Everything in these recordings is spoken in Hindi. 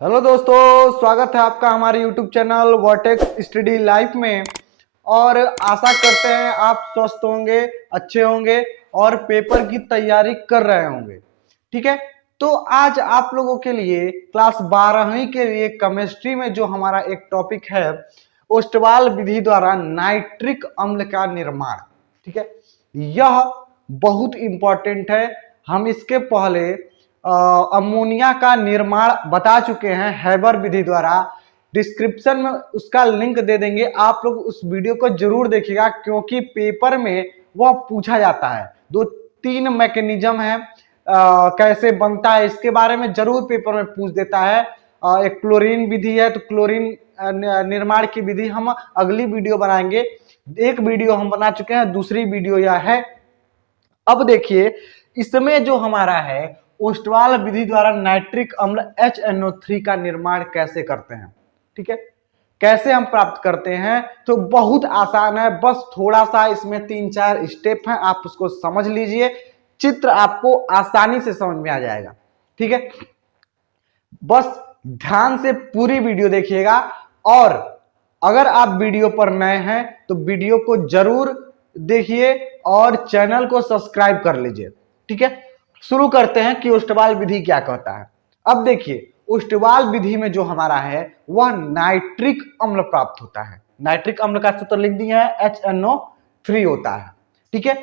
हेलो दोस्तों, स्वागत है आपका हमारे YouTube channel vertex study life में। और आशा करते हैं आप स्वस्थ होंगे, अच्छे होंगे और पेपर की तैयारी कर रहे होंगे। ठीक है, तो आज आप लोगों के लिए क्लास 12वीं के लिए केमिस्ट्री में जो हमारा एक टॉपिक है, ओस्टवाल विधि द्वारा नाइट्रिक अम्ल का निर्माण। ठीक है, यह बहुत इंपॉर्टेंट है। हम इसके पहले अमोनिया का निर्माण बता चुके हैं हैबर विधि द्वारा। डिस्क्रिप्शन में उसका लिंक दे देंगे, आप लोग उस वीडियो को जरूर देखिएगा क्योंकि पेपर में वह पूछा जाता है। 2-3 मैकेनिज्म है, कैसे बनता है इसके बारे में जरूर पेपर में पूछ देता है। एक क्लोरीन विधि है, तो क्लोरीन निर्माण की विधि हम अगली वीडियो बनाएंगे। एक वीडियो हम बना चुके हैं, दूसरी वीडियो यह है। अब देखिए, इसमें जो हमारा है ओस्टवाल विधि द्वारा नाइट्रिक अम्ल HNO3 का निर्माण कैसे करते हैं। ठीक है, कैसे हम प्राप्त करते हैं, तो बहुत आसान है। बस थोड़ा सा इसमें 3-4 स्टेप हैं, आप उसको समझ लीजिए, चित्र आपको आसानी से समझ में आ जाएगा। ठीक है, बस ध्यान से पूरी वीडियो देखिएगा। और अगर आप वीडियो पर नए हैं तो वीडियो को जरूर देखिए और चैनल को सब्सक्राइब कर लीजिए। ठीक है, शुरू करते हैं कि ओस्टवाल विधि क्या कहता है। अब देखिए, ओस्टवाल विधि में जो हमारा है वह नाइट्रिक अम्ल प्राप्त होता है। नाइट्रिक अम्ल का सूत्र लिख दिया है, HNO3 होता है। ठीक है,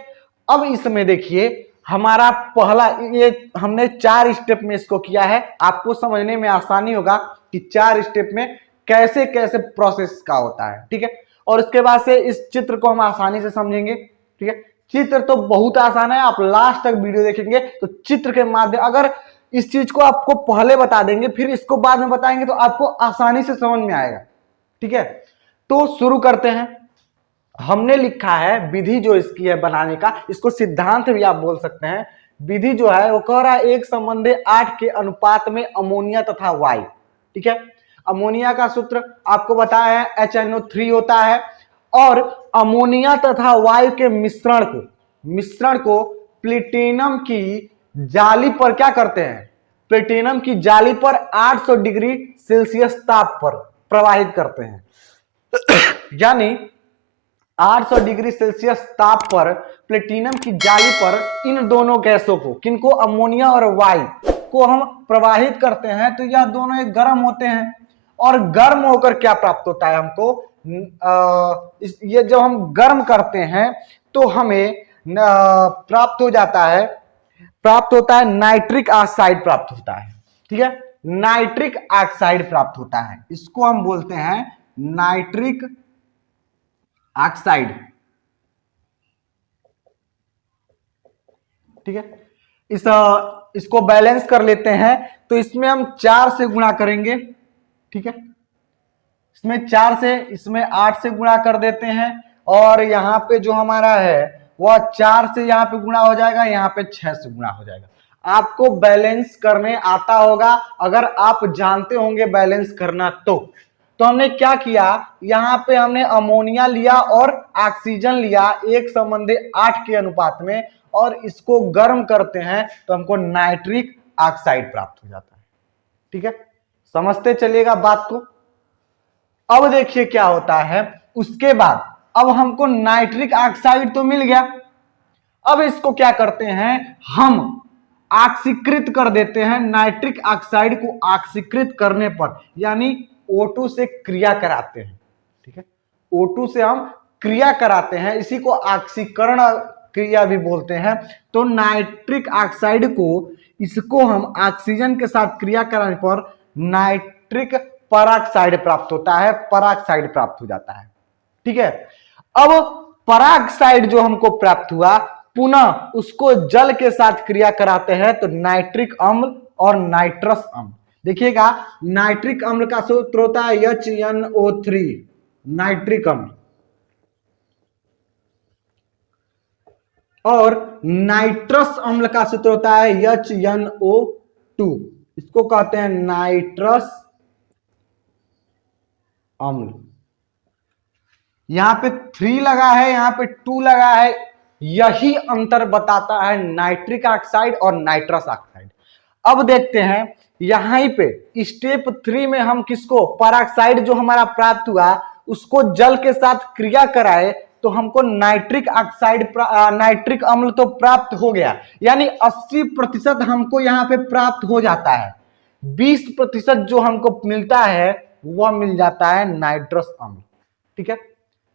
अब इसमें देखिए हमारा पहला, ये हमने 4 स्टेप में इसको किया है, आपको समझने में आसानी होगा कि 4 स्टेप में कैसे कैसे प्रोसेस का होता है। ठीक है, और उसके बाद से इस चित्र को हम आसानी से समझेंगे। ठीक है, चित्र तो बहुत आसान है, आप लास्ट तक वीडियो देखेंगे तो चित्र के माध्यम, अगर इस चीज को आपको पहले बता देंगे फिर इसको बाद में बताएंगे तो आपको आसानी से समझ में आएगा। ठीक है, तो शुरू करते हैं। हमने लिखा है विधि जो इसकी है बनाने का, इसको सिद्धांत भी आप बोल सकते हैं। विधि जो है वो कह रहा है एक संबंधी 8 के अनुपात में अमोनिया तथा वायु। ठीक है, अमोनिया का सूत्र आपको बताया है HNO3 होता है। और अमोनिया तथा वायु के मिश्रण को प्लेटिनम की जाली पर क्या करते हैं, प्लेटिनम की जाली पर 800 डिग्री सेल्सियस ताप पर प्रवाहित करते हैं। यानी 800 डिग्री सेल्सियस ताप पर प्लेटिनम की जाली पर इन दोनों गैसों को, किनको, अमोनिया और वायु को हम प्रवाहित करते हैं तो यह दोनों एक गर्म होते हैं। और गर्म होकर क्या प्राप्त होता है हमको, ये जब हम गर्म करते हैं तो हमें प्राप्त होता है नाइट्रिक ऑक्साइड प्राप्त होता है। ठीक है, नाइट्रिक ऑक्साइड प्राप्त होता है, इसको हम बोलते हैं नाइट्रिक ऑक्साइड। ठीक है, इसको बैलेंस कर लेते हैं तो इसमें हम 4 से गुणा करेंगे। ठीक है, इसमें 4 से, इसमें 8 से गुणा कर देते हैं। और यहाँ पे जो हमारा है वह 4 से यहाँ पे गुणा हो जाएगा, यहाँ पे 6 से गुणा हो जाएगा। आपको बैलेंस करने आता होगा, अगर आप जानते होंगे बैलेंस करना तो हमने क्या किया, यहाँ पे हमने अमोनिया लिया और ऑक्सीजन लिया एक संबंधी 8 के अनुपात में, और इसको गर्म करते हैं तो हमको नाइट्रिक ऑक्साइड प्राप्त हो जाता है। ठीक है, समझते चलिएगा बात को। अब देखिए क्या होता है, उसके बाद अब हमको नाइट्रिक ऑक्साइड तो मिल गया। अब इसको क्या करते हैं, हम ऑक्सीकृत कर देते हैं। नाइट्रिक ऑक्साइड को ऑक्सीकृत करने पर यानी O2 से क्रिया कराते हैं। ठीक है, O2 से हम क्रिया कराते हैं, इसी को ऑक्सीकरण क्रिया भी बोलते हैं। तो नाइट्रिक ऑक्साइड को, इसको हम ऑक्सीजन के साथ क्रिया कराने पर नाइट्रिक पराक्साइड प्राप्त होता है, पराक्साइड प्राप्त हो जाता है। ठीक है, अब पराक्साइड जो हमको प्राप्त हुआ, पुनः उसको जल के साथ क्रिया कराते हैं तो नाइट्रिक अम्ल और नाइट्रस अम्ल। देखिएगा, नाइट्रिक अम्ल का सूत्र होता है HNO3, नाइट्रिक अम्ल, और नाइट्रस अम्ल का सूत्र होता है HNO2, इसको कहते हैं नाइट्रस अम्ल। यहां पे 3 लगा है, यहां पे 2 लगा है, यही अंतर बताता है नाइट्रिक ऑक्साइड और नाइट्रस ऑक्साइड। अब देखते हैं यहीं पे स्टेप 3 में हम किसको, पेरोक्साइड जो हमारा प्राप्त हुआ उसको जल के साथ क्रिया कराए तो हमको नाइट्रिक ऑक्साइड नाइट्रिक अम्ल तो प्राप्त हो गया, यानी 80% हमको यहाँ पे प्राप्त हो जाता है। 20% जो हमको मिलता है वह मिल जाता है नाइट्रस अम्ल। ठीक है,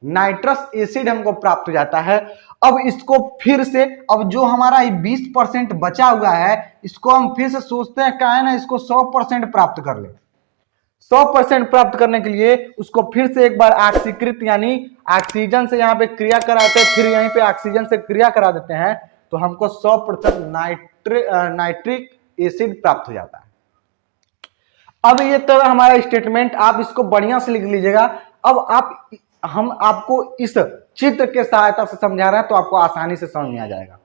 नाइट्रस एसिड हमको प्राप्त हो जाता है। अब इसको फिर से, अब जो हमारा 20% बचा हुआ है इसको हम फिर से सोचते हैं क्या है ना, इसको 100% प्राप्त कर ले। 100% प्राप्त करने के लिए उसको फिर से एक बार ऑक्सीकृत यानी ऑक्सीजन से यहाँ पे क्रिया कराते हैं, फिर यहीं पे ऑक्सीजन से क्रिया करा देते हैं तो हमको 100% नाइट्रिक एसिड प्राप्त हो जाता है। अब ये तो हमारा स्टेटमेंट, आप इसको बढ़िया से लिख लीजिएगा। अब हम आपको इस चित्र के सहायता से समझा रहे हैं तो आपको आसानी से समझ में आ जाएगा।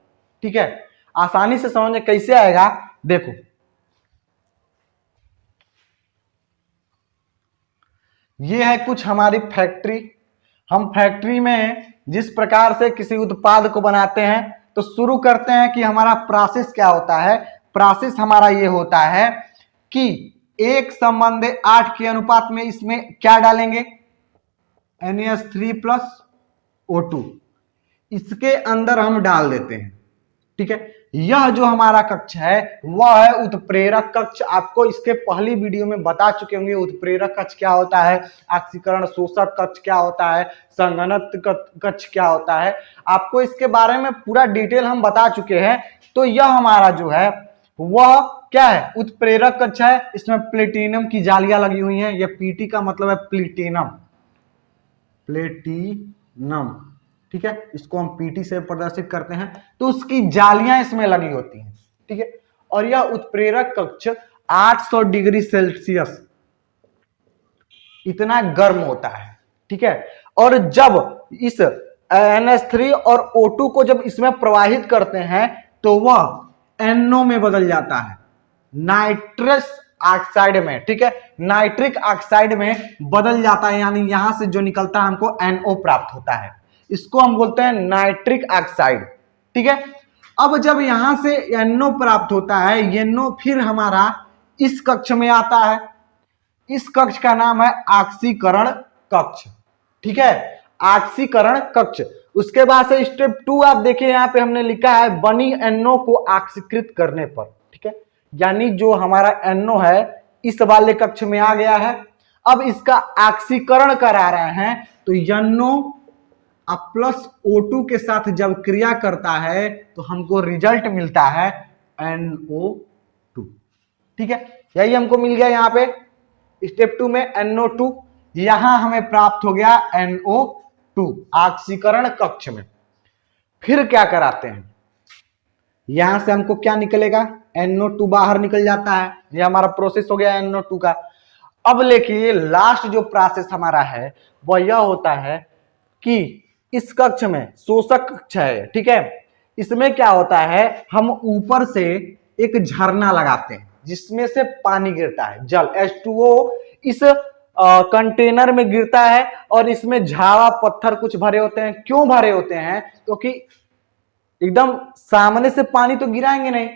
ठीक है, आसानी से समझ में कैसे आएगा, देखो ये है कुछ हमारी फैक्ट्री। हम फैक्ट्री में जिस प्रकार से किसी उत्पाद को बनाते हैं तो शुरू करते हैं कि हमारा प्रोसेस क्या होता है। प्रोसेस हमारा ये होता है कि 1:8 के अनुपात में इसमें क्या डालेंगे, NaS3+O2 इसके अंदर हम डाल देते हैं। ठीक है, यह जो हमारा कक्ष है वह है उत्प्रेरक कक्ष। आपको इसके पहली वीडियो में बता चुके होंगे उत्प्रेरक कक्ष क्या होता है, ऑक्सीकरण शोषक कक्ष क्या होता है, संघनक कक्ष क्या होता है, आपको इसके बारे में पूरा डिटेल हम बता चुके हैं। तो यह हमारा जो है वह क्या है, उत्प्रेरक कक्ष है। इसमें प्लेटिनम की जालियां लगी हुई हैं, यह पीटी का मतलब है प्लेटिनम, प्लेटिनम। ठीक है, इसको हम पीटी से प्रदर्शित करते हैं तो उसकी जालियां इसमें लगी होती हैं। ठीक है, और यह उत्प्रेरक कक्ष 800 डिग्री सेल्सियस इतना गर्म होता है। ठीक है, और जब इस NH3 और O2 को जब इसमें प्रवाहित करते हैं तो वह NO में बदल जाता है, नाइट्रस ऑक्साइड में। ठीक है, नाइट्रिक ऑक्साइड में बदल जाता है, यानी यहां से जो निकलता है हमको NO प्राप्त होता है, इसको हम बोलते हैं नाइट्रिक ऑक्साइड। ठीक है, अब जब यहां से NO प्राप्त होता है, NO फिर हमारा इस कक्ष में आता है। इस कक्ष का नाम है ऑक्सीकरण कक्ष। ठीक है, ऑक्सीकरण कक्ष। उसके बाद से स्टेप 2 आप देखिए यहाँ पे हमने लिखा है बनी NO को ऑक्सीकृत करने पर। ठीक है, यानी जो हमारा NO है इस वाले कक्ष में आ गया है, अब इसका ऑक्सीकरण करा रहे हैं तो NO प्लस O2 के साथ जब क्रिया करता है तो हमको रिजल्ट मिलता है NO2। ठीक है, यही हमको मिल गया यहाँ पे स्टेप 2 में NO2, यहां हमें प्राप्त हो गया NO2 ऑक्सीकरण कक्ष में। फिर क्या कराते हैं, यहां से हमको क्या निकलेगा, NO2 बाहर निकल जाता है। यह हमारा प्रोसेस हो गया NO2 का। अब देखिए लास्ट जो प्रोसेस हमारा है वह यह होता है कि इस कक्ष में शोषक कक्ष है। ठीक है, इसमें क्या होता है, हम ऊपर से एक झरना लगाते हैं जिसमें से पानी गिरता है, जल H2O इस कंटेनर में गिरता है और इसमें झावा पत्थर कुछ भरे होते हैं। क्यों भरे होते हैं, क्योंकि एकदम सामने से पानी तो गिराएंगे नहीं।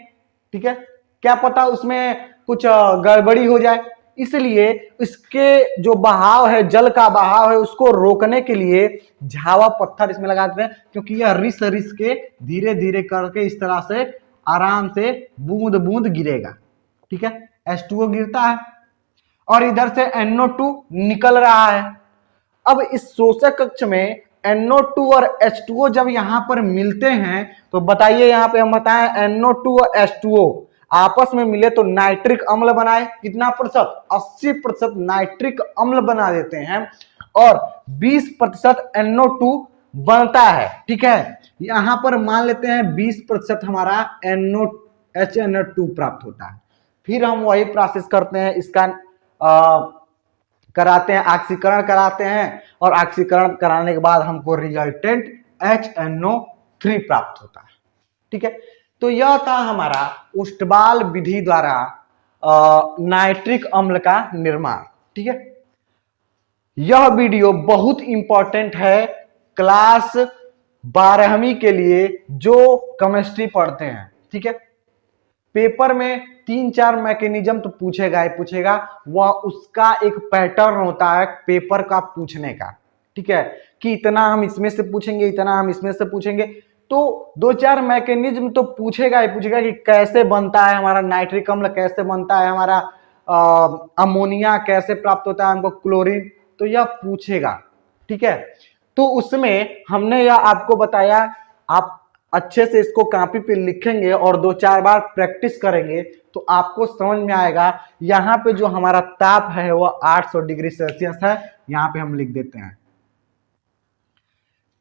ठीक है, क्या पता उसमें कुछ गड़बड़ी हो जाए, इसलिए इसके जो बहाव है, जल का बहाव है, उसको रोकने के लिए झावा पत्थर इसमें लगाते हैं, क्योंकि यह रिस रिस के धीरे धीरे करके इस तरह से आराम से बूंद बूंद गिरेगा। ठीक है, H2O गिरता है और इधर से NO2 निकल रहा है। अब इस शोषक कक्ष में NO2 और H2O जब यहां पर मिलते हैं तो बताइए, यहां पे हम बताएं NO2 और H2O आपस में मिले तो नाइट्रिक अम्ल बनाए, कितना प्रतिशत, 80% नाइट्रिक अम्ल बना देते हैं और 20% NO2 बनता है। ठीक है, यहां पर मान लेते हैं 20% हमारा HNO2 प्राप्त होता है। फिर हम वही प्रोसेस करते हैं, इसका कराते हैं, ऑक्सीकरण कराते हैं और ऑक्सीकरण कराने के बाद हमको रिजल्टेंट HNO3 प्राप्त होता है। ठीक है, तो यह था हमारा ओस्टवाल विधि द्वारा नाइट्रिक अम्ल का निर्माण। ठीक है, यह वीडियो बहुत इंपॉर्टेंट है क्लास 12वीं के लिए जो केमिस्ट्री पढ़ते हैं। ठीक है, पेपर में 3-4 मैकेनिज्म तो पूछेगा ही पूछेगा, वह उसका एक पैटर्न होता है पेपर का पूछने का, ठीक है, कि इतना हम इसमें से पूछेंगे, इतना हम इसमें से पूछेंगे। तो 2-4 मैकेनिज्म तो पूछेगा ही पूछेगा कि कैसे बनता है हमारा नाइट्रिक अम्ल, कैसे बनता है हमारा अमोनिया, कैसे प्राप्त होता है हमको क्लोरीन, तो यह पूछेगा, ठीक है। तो उसमें हमने यह आपको बताया, आप अच्छे से इसको कॉपी पे लिखेंगे और 2-4 बार प्रैक्टिस करेंगे तो आपको समझ में आएगा। यहाँ पे जो हमारा ताप है वह 800 डिग्री सेल्सियस है, यहाँ पे हम लिख देते हैं।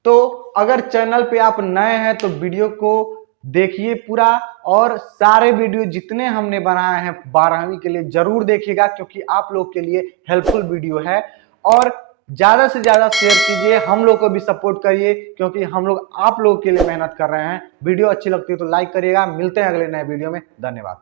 तो अगर चैनल पे आप नए हैं तो वीडियो को देखिए पूरा, और सारे वीडियो जितने हमने बनाए हैं 12वीं के लिए जरूर देखिएगा, क्योंकि आप लोग के लिए हेल्पफुल वीडियो है। और ज्यादा से ज्यादा शेयर कीजिए, हम लोग को भी सपोर्ट करिए, क्योंकि हम लोग आप लोगों के लिए मेहनत कर रहे हैं। वीडियो अच्छी लगती है तो लाइक करिएगा। मिलते हैं अगले नए वीडियो में, धन्यवाद।